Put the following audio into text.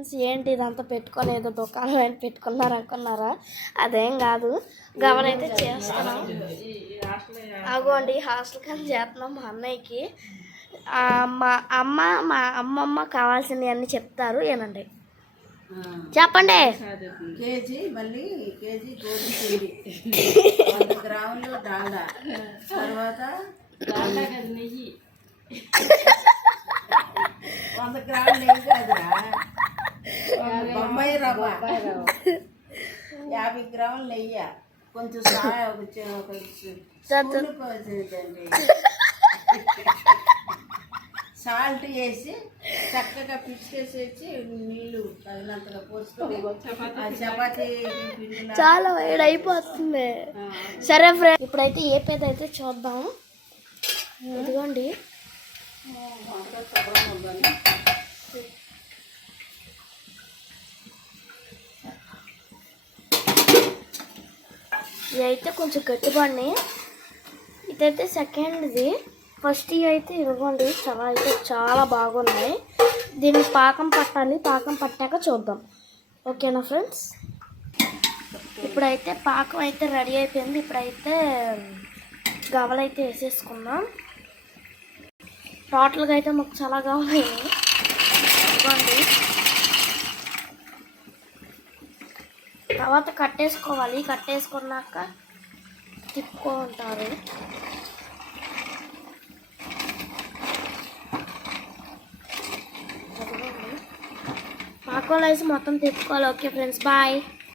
Friends, ఏంటి ఇదంతా పెట్టుకొని ఏదో దుకాణం ఏంటి పెట్టుకున్నారు అనుకున్నారా? అదేం కాదు, గవనైతే చేస్తున్నాం. అగోండి హాస్టల్ కానీ చేస్తున్నాం మా అన్నయ్యకి. మా అమ్మమ్మ కావాల్సినవి అన్నీ చెప్తారు, ఏనండి చెప్పండి. కేజీ గోధుమ పిండి, 100 గ్రాములు డాల్డా, తర్వాత నెయ్యి, 100 గ్రాములు నెయ్యి కాదురా, బొంబాయి రవ్వ, 50 గ్రాములు నెయ్యి, కొంచెం సాల్ట్ వేసి చక్కగా పిసికేసేసి నీళ్ళు తగినంతగా పోసుకొని చపాతీ చాలా వేడి అయిపోతుంది. సరే ఫ్రెండ్స్, ఇప్పుడైతే ఏ పేద అయితే చూద్దాం. ఇదిగోండి, ఇది అయితే కొంచెం గట్టిపడిని. ఇదైతే సెకండ్ది. ఫస్ట్ అయితే ఇవ్వండి, చాలా బాగున్నాయి. దీన్ని పాకం పట్టాలి, పాకం పట్టాక చూద్దాం. ఓకేనా ఫ్రెండ్స్? ఇప్పుడైతే పాకం అయితే రెడీ అయిపోయింది. ఇప్పుడైతే గవలైతే వేసేసుకుందాం. టోటల్గా అయితే మాకు చాలా కావాలి. ఇవ్వండి, తర్వాత కట్టేసుకోవాలి. కట్టేసుకున్నాక తిప్పుకుంటారు. పాకంలో వేసి మొత్తం తిప్పుకోవాలి. Okay friends, bye.